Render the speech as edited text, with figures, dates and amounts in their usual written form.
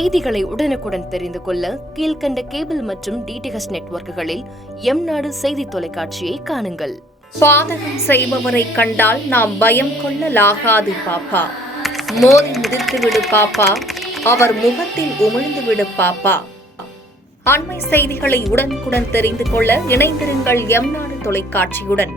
செய்திகளை உடனுக்குடன் தெரிந்து கொள்ள கீழ்கண்ட கேபிள் மற்றும் டிடிஎச் நெட்வொர்க்குகளில் எம் நாடு செய்தி தொலைக்காட்சியை காணுங்கள். பாதகம் செய்பவரை கண்டால் நாம் பயம் கொள்ளலாகாது பாப்பா. மோதி மிதித்துவிடு பாப்பா, அவர் முகத்தில் உமிழ்ந்துவிடு பாப்பா. அண்மை செய்திகளை உடனுக்குடன் தெரிந்து கொள்ள இணைந்திருங்கள் எம் நாடு தொலைக்காட்சியுடன்.